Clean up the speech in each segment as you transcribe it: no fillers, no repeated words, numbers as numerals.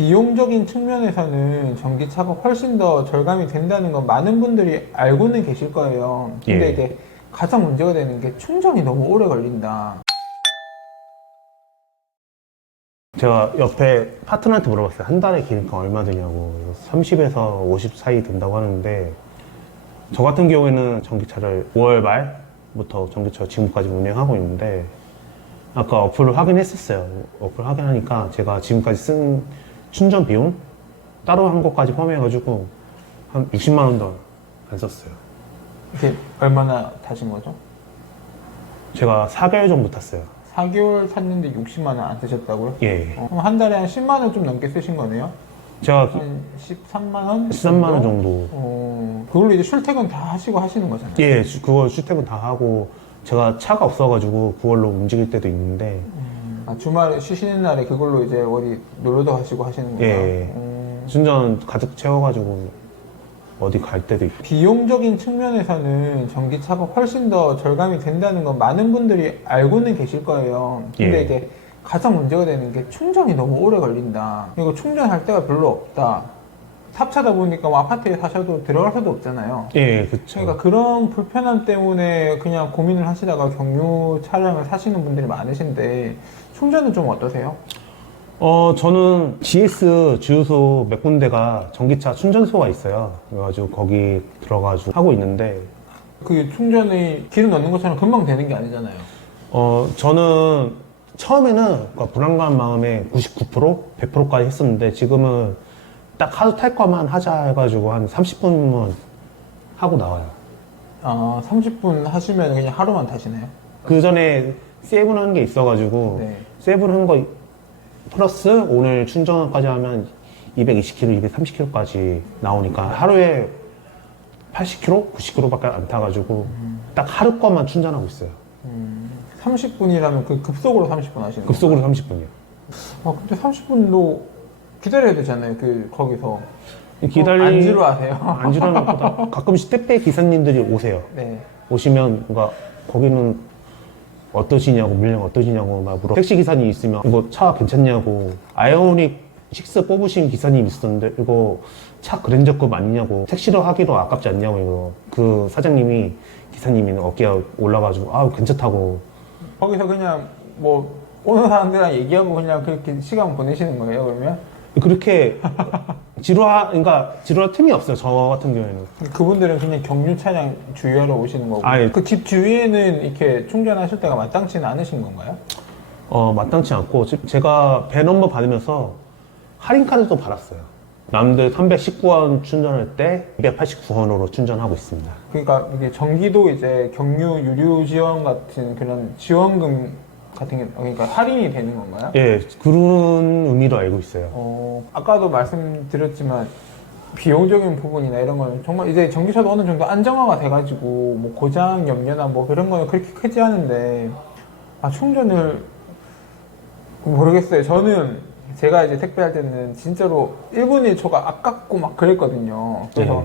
비용적인 측면에서는 전기차가 훨씬 더 절감이 된다는 건 많은 분들이 알고는 계실 거예요. 근데 예. 이제 가장 문제가 되는 게 충전이 너무 오래 걸린다. 제가 옆에 파트너한테 물어봤어요. 한 달에 기름값 얼마 드냐고. 30에서 50 사이 든다고 하는데, 저 같은 경우에는 전기차를 5월 말부터 전기차 지금까지 운행하고 있는데, 아까 어플을 확인했었어요. 어플 확인하니까 제가 지금까지 쓴 충전 비용 따로 한 것까지 포함해가지고 한 60만 원도 안 썼어요. 이게 얼마나 타신 거죠? 제가 4개월 정도 탔어요. 4개월 탔는데 60만 원 안 쓰셨다고요? 예. 그럼 한 달에 한 10만 원 좀 넘게 쓰신 거네요? 제가 한 13만 원? 13만 원 정도. 그걸로 이제 출퇴근 다 하시고 하시는 거잖아요. 예, 그걸 출퇴근 다 하고 제가 차가 없어가지고 그걸로 움직일 때도 있는데 주말에 쉬시는 날에 그걸로 이제 어디 놀러도 가시고 하시는 거예요? 예, 충전 가득 채워가지고 어디 갈 때도 있고. 비용적인 측면에서는 전기차가 훨씬 더 절감이 된다는 건 많은 분들이 알고는 계실 거예요. 근데 예. 이게 가장 문제가 되는 게 충전이 너무 오래 걸린다. 그리고 충전할 데가 별로 없다. 탑차다 보니까 뭐 아파트에 사셔도 들어갈 수도 없잖아요. 예, 그쵸. 그러니까 그런 불편함 때문에 그냥 고민을 하시다가 경유 차량을 사시는 분들이 많으신데 충전은 좀 어떠세요? 저는 GS 주유소 몇 군데가 전기차 충전소가 있어요. 그래가지고 거기 들어가지고 하고 있는데, 그 충전이 기름 넣는 것처럼 금방 되는 게 아니잖아요. 저는 처음에는 그러니까 불안감한 마음에 99%? 100%까지 했었는데, 지금은 딱 하루 탈 거만 하자 해가지고 한 30분만 하고 나와요. 30분 하시면 그냥 하루만 타시나요? 그 전에 세븐 한 게 있어가지고, 네. 세븐 한 거 플러스 오늘 충전까지 하면 220km, 230km까지 나오니까 하루에 80km, 90km밖에 안 타가지고 딱 하루 거만 충전하고 있어요. 30분이라면 그 급속으로 30분 하시는 급속으로 30분이요. 근데 30분도 기다려야 되잖아요. 거기서. 기다리 안지로 하세요. 안 지루한 것보다 가끔씩 택배 기사님들이 오세요. 네. 오시면 뭔가 거기는 어떠시냐고, 물량 어떠시냐고 막 물어. 택시 기사님 있으면 이거 차 괜찮냐고. 아이오닉 6 뽑으신 기사님 있었는데 이거 차 그랜저급 아니냐고. 택시로 하기도 아깝지 않냐고. 이거 그 사장님이 기사님이 어깨가 올라가지고 아 괜찮다고. 거기서 그냥 뭐 오는 사람들이랑 얘기하고 그냥 그렇게 시간 보내시는 거예요, 그러면? 그렇게 그러니까 지루할 틈이 없어요. 저 같은 경우에는. 그분들은 그냥 경유 차량 주유하러 오시는 거고. 예. 그 집 주위에는 이렇게 충전하실 때가 마땅치는 않으신 건가요? 마땅치 않고 제가 배 넘버 받으면서 할인 카드도 받았어요. 남들 319원 충전할 때 289원으로 충전하고 있습니다. 그러니까 이게 전기도 이제 경유 유류 지원 같은 그런 지원금 같은 게 그러니까 할인이 되는 건가요? 예, 그런 의미로 알고 있어요. 아까도 말씀드렸지만 비용적인 부분이나 이런 거는 정말 이제 전기차도 어느 정도 안정화가 돼가지고 뭐 고장 염려나 뭐 그런 거는 그렇게 크지 않은데 충전을 모르겠어요. 저는 제가 이제 택배할 때는 진짜로 1분 1초가 아깝고 막 그랬거든요. 그래서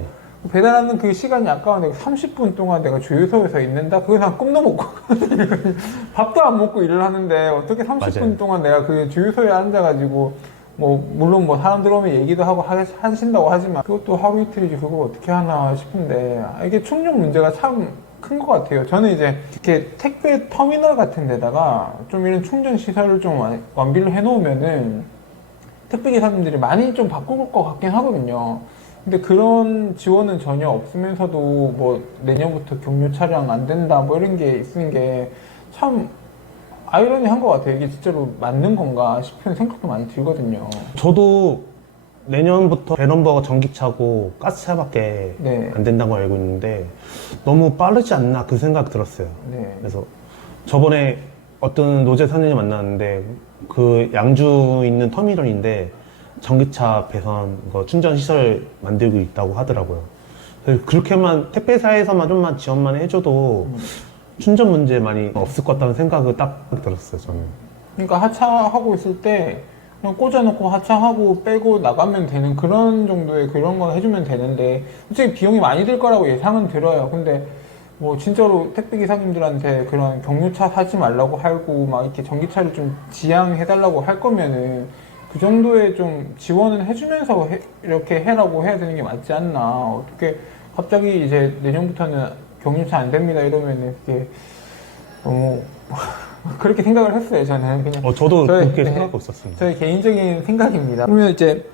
배달하는 그 시간이 아까운데 30분 동안 내가 주유소에서 있는다? 그건 한 꿈도 못 꾸거든요. 밥도 안 먹고 일을 하는데 어떻게 30분 맞아요. 동안 내가 그 주유소에 앉아가지고 뭐 물론 뭐 사람들 오면 얘기도 하고 하신다고 하지만 그것도 하루 이틀이지 그걸 어떻게 하나 싶은데 이게 충전 문제가 참 큰 것 같아요. 저는 이제 이렇게 택배 터미널 같은 데다가 좀 이런 충전 시설을 좀 완비를 해놓으면은 택배 기사님들이 많이 좀 바꿀 것 같긴 하거든요. 근데 그런 지원은 전혀 없으면서도 뭐 내년부터 경유 차량 안 된다 뭐 이런 게 있는 게 참 아이러니한 것 같아요. 이게 진짜로 맞는 건가 싶은 생각도 많이 들거든요. 저도 내년부터 배넘버가 전기차고 가스차밖에 네. 안 된다고 알고 있는데 너무 빠르지 않나 그 생각 들었어요. 네. 그래서 저번에 어떤 노제 사장님 만났는데 그 양주 있는 터미널인데 전기차 배선 충전 시설 만들고 있다고 하더라고요. 그래서 그렇게만 택배사에서만 좀만 지원만 해줘도 충전 문제 많이 없을 것 같다는 생각을 딱 들었어요. 저는. 그러니까 하차하고 있을 때 그냥 꽂아놓고 하차하고 빼고 나가면 되는 그런 정도의 그런 건 해주면 되는데 솔직히 비용이 많이 들 거라고 예상은 들어요. 근데 뭐 진짜로 택배 기사님들한테 그런 경유차 사지 말라고 하고 막 이렇게 전기차를 좀 지양해달라고 할 거면은 그 정도의 좀 지원을 해주면서 이렇게 해라고 해야 되는 게 맞지 않나. 어떻게 갑자기 이제 내년부터는 격림차 안 됩니다 이러면은 그게 너무 그렇게 생각을 했어요. 저는 그냥 저도 저희- 그렇게 네. 생각하고 있었습니다. 저의 개인적인 생각입니다. 그러면 이제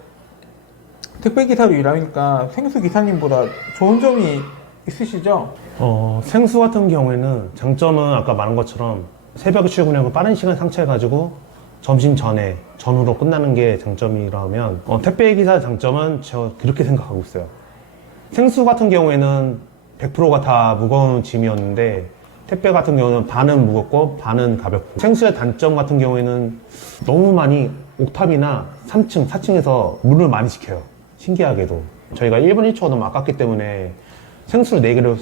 택배 기사로 일하니까 생수 기사님보다 좋은 점이 있으시죠? 생수 같은 경우에는 장점은 아까 말한 것처럼 새벽에 출근하고 빠른 시간 상차해가지고 점심 전에 전후로 끝나는 게 장점이라면 택배 기사 장점은 저 그렇게 생각하고 있어요. 생수 같은 경우에는 100%가 다 무거운 짐이었는데 택배 같은 경우는 반은 무겁고 반은 가볍고 생수의 단점 같은 경우에는 너무 많이 옥탑이나 3층, 4층에서 물을 많이 시켜요. 신기하게도 저희가 1분 1초가 너무 아깝기 때문에 생수를 4개를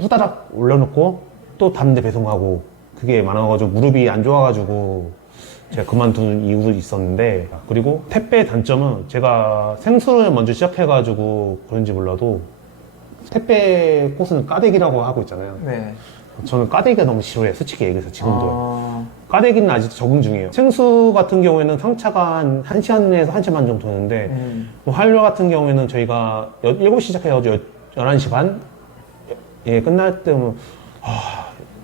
후다닥 올려놓고 또 다른 데 배송하고 그게 많아가지고 무릎이 안 좋아가지고 제가 그만둔 이유도 있었는데 그리고 택배 단점은 제가 생수를 먼저 시작해가지고 그런지 몰라도 택배 꽃은 까대기라고 하고 있잖아요. 네. 저는 까대기가 너무 싫어해요. 솔직히 얘기해서 지금도. 아, 까대기는 아직도 적응 중이에요. 생수 같은 경우에는 상차가 한 1시간에서 1시간 반 정도 되는데 뭐 한류 같은 경우에는 저희가 7시 시작해가지고 11시 반? 예, 끝날 때면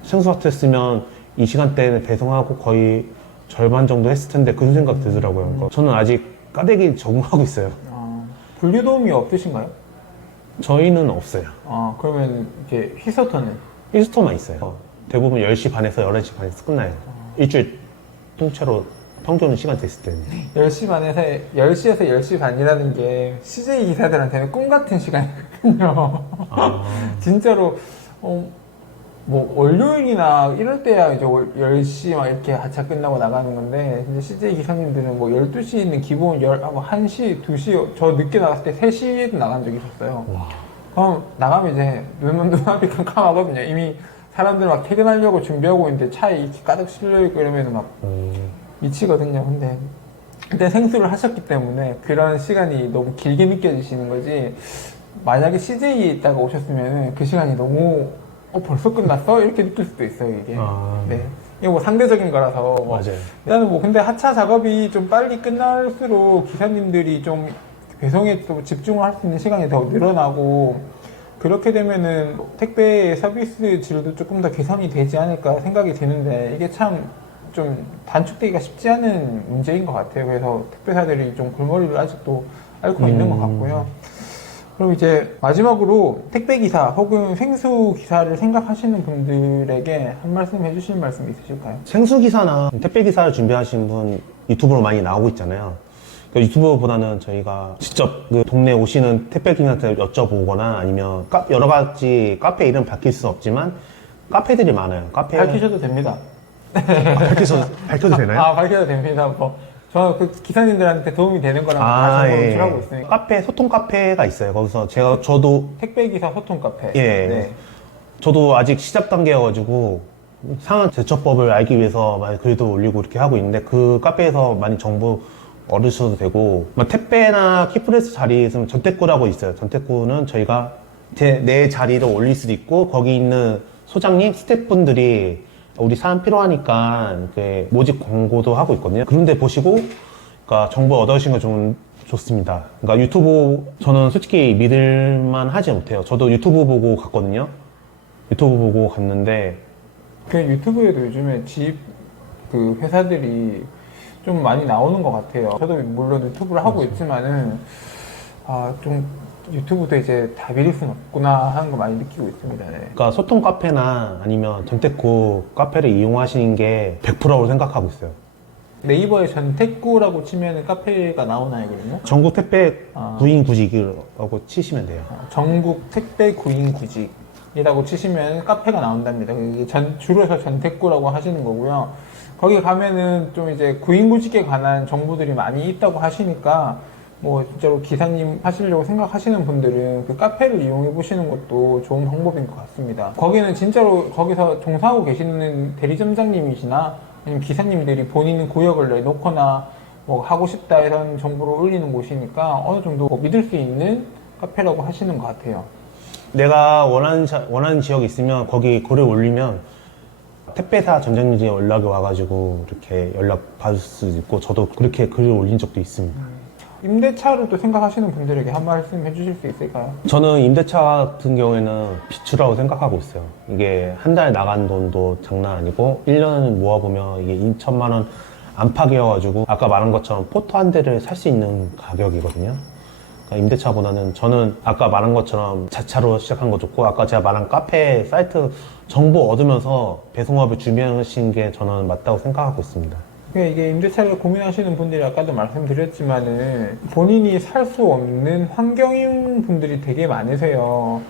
생수 같았으면 이 시간대에 배송하고 거의 절반 정도 했을 텐데 그런 생각 들더라고요. 그러니까 저는 아직 까대기 적응하고 있어요. 분류 도움이 없으신가요? 저희는 없어요. 그러면 이렇게 희소터는? 일스토만 있어요. 대부분 10시 반에서 11시 반에서 끝나요. 일주일 통째로 평균 시간 됐을 때는. 10시 반에서 10시에서 10시 반이라는 게 CJ 기사들한테는 꿈 같은 시간이거든요. 진짜로 뭐 월요일이나 이럴 때야 이제 10시 막 이렇게 하차 끝나고 나가는 건데 이제 CJ 기사님들은 뭐 12시에 있는 기본 1시, 2시 저 늦게 나갔을 때 3시에도 나간 적이 있었어요. 그럼 나가면 이제 눈앞이 캄캄하거든요. 이미 사람들 막 퇴근하려고 준비하고 있는데 차에 이렇게 가득 실려있고 이러면 막 미치거든요. 근데 그때 생수를 하셨기 때문에 그런 시간이 너무 길게 느껴지시는 거지. 만약에 CJ에 있다가 오셨으면 그 시간이 너무 벌써 끝났어? 이렇게 느낄 수도 있어요, 이게. 네. 이게 뭐 상대적인 거라서. 맞아요. 일단은 뭐 근데 하차 작업이 좀 빨리 끝날수록 기사님들이 좀 배송에 또 집중을 할 수 있는 시간이 더 늘어나고 그렇게 되면은 택배의 서비스 질도 조금 더 개선이 되지 않을까 생각이 드는데 이게 참 좀 단축되기가 쉽지 않은 문제인 것 같아요. 그래서 택배사들이 좀 골머리를 아직도 앓고 있는 것 같고요. 그럼 이제 마지막으로 택배기사 혹은 생수기사를 생각하시는 분들에게 한 말씀 해주실 말씀 있으실까요? 생수기사나 택배기사를 준비하신 분 유튜브로 많이 나오고 있잖아요. 그러니까 유튜브보다는 저희가 직접 그 동네 오시는 택배기사한테 여쭤보거나 아니면 여러 가지 카페 이름 밝힐 수는 없지만 카페들이 많아요. 카페 밝히셔도 됩니다. 밝혀도 되나요? 밝혀도 됩니다. 저 그 기사님들한테 도움이 되는 거랑 가서 예. 노출하고 있으니까. 카페 소통 카페가 있어요. 거기서 저도 택배기사 소통 카페. 예. 네. 저도 아직 시작 단계여가지고 상한 제처법을 알기 위해서 많이 글도 올리고 이렇게 하고 있는데 그 카페에서 많이 정보 얻으셔도 되고 뭐 택배나 키프레스 자리에 있으면 전택구라고 있어요. 전택구는 저희가 내 자리를 올릴 수도 있고 거기 있는 소장님, 스태프분들이 우리 사람 필요하니까 이렇게 모집 광고도 하고 있거든요. 그런데 보시고 그러니까 정보 얻으신 거 좀 좋습니다. 그러니까 유튜브 저는 솔직히 믿을만 하지 못해요. 저도 유튜브 보고 갔거든요. 유튜브 보고 갔는데 그 유튜브에도 요즘에 그 회사들이 좀 많이 나오는 것 같아요. 저도 물론 유튜브를 하고 있지만은 좀 유튜브도 이제 다 믿을 수는 없구나 하는 거 많이 느끼고 있습니다. 네. 그러니까 소통 카페나 아니면 전택구 카페를 이용하시는 게 100%라고 생각하고 있어요. 네이버에 전택구라고 치면 카페가 나오나요, 그러면? 전국 택배 구인 구직이라고 치시면 돼요. 전국 택배 구인 구직이라고 치시면 카페가 나온답니다. 이게 줄여서 전택구라고 하시는 거고요. 거기 가면은 좀 이제 구인 구직에 관한 정보들이 많이 있다고 하시니까 뭐 진짜로 기사님 하시려고 생각하시는 분들은 그 카페를 이용해 보시는 것도 좋은 방법인 것 같습니다. 거기는 진짜로 거기서 종사하고 계시는 대리점장님이시나 아니면 기사님들이 본인 구역을 내놓거나 뭐 하고 싶다 이런 정보를 올리는 곳이니까 어느 정도 믿을 수 있는 카페라고 하시는 것 같아요. 내가 원하는 지역이 있으면 거기 글을 올리면 택배사 전장님이 연락이 와가지고 이렇게 연락 받을 수도 있고 저도 그렇게 글을 올린 적도 있습니다. 임대차로 또 생각하시는 분들에게 한 말씀 해주실 수 있을까요? 저는 임대차 같은 경우에는 비추라고 생각하고 있어요. 이게 한 달 나간 돈도 장난 아니고 1년 모아보면 이게 2천만 원 안팎이어가지고 아까 말한 것처럼 포토 한 대를 살 수 있는 가격이거든요. 그러니까 임대차보다는 저는 아까 말한 것처럼 자차로 시작한 거 좋고 아까 제가 말한 카페 사이트 정보 얻으면서 배송업을 준비하시는 게 저는 맞다고 생각하고 있습니다. 그러니까 이게 임대차를 고민하시는 분들이 아까도 말씀드렸지만은 본인이 살 수 없는 환경인 분들이 되게 많으세요.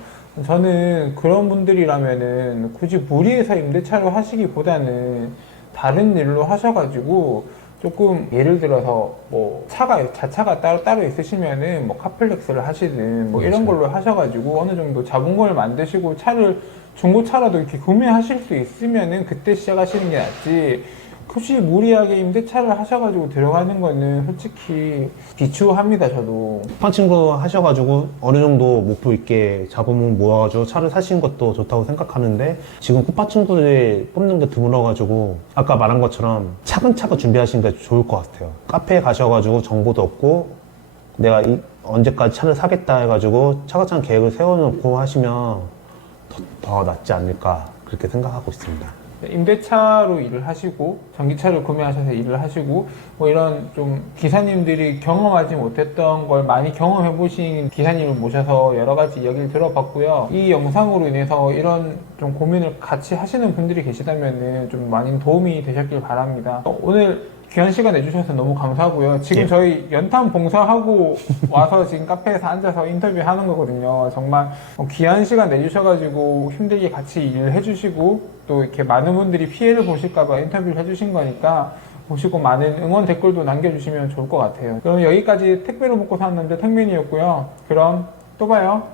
저는 그런 분들이라면은 굳이 무리해서 임대차로 하시기보다는 다른 일로 하셔가지고 조금 예를 들어서 뭐 자차가 따로 있으시면은 뭐 카플렉스를 하시든 뭐 이런 걸로 하셔가지고 어느 정도 자본금을 만드시고 차를 중고차라도 이렇게 구매하실 수 있으면은 그때 시작하시는 게 낫지. 굳이 무리하게 임대차를 하셔가지고 들어가는 거는 솔직히 비추합니다, 저도. 쿠팡 친구 하셔가지고 어느 정도 목표 있게 자본금 모아가지고 차를 사신 것도 좋다고 생각하는데 지금 쿠팡 친구들이 뽑는 게 드물어가지고 아까 말한 것처럼 차근차근 준비하시는 게 좋을 것 같아요. 카페에 가셔가지고 정보도 얻고 내가 언제까지 차를 사겠다 해가지고 차근차근 계획을 세워놓고 하시면 더 낫지 않을까 그렇게 생각하고 있습니다. 임대차로 일을 하시고 전기차를 구매하셔서 일을 하시고 뭐 이런 좀 기사님들이 경험하지 못했던 걸 많이 경험해 보신 기사님을 모셔서 여러 가지 이야기를 들어봤고요. 이 영상으로 인해서 이런 좀 고민을 같이 하시는 분들이 계시다면 좀 많이 도움이 되셨길 바랍니다. 오늘 귀한 시간 내주셔서 너무 감사하고요. 지금 예. 저희 연탄 봉사하고 와서 지금 카페에서 앉아서 인터뷰하는 거거든요. 정말 귀한 시간 내주셔가지고 힘들게 같이 일을 해주시고 또 이렇게 많은 분들이 피해를 보실까봐 인터뷰를 해주신 거니까 보시고 많은 응원 댓글도 남겨주시면 좋을 것 같아요. 그럼 여기까지 택배로 먹고 사는 남자 택맨이었고요. 그럼 또 봐요.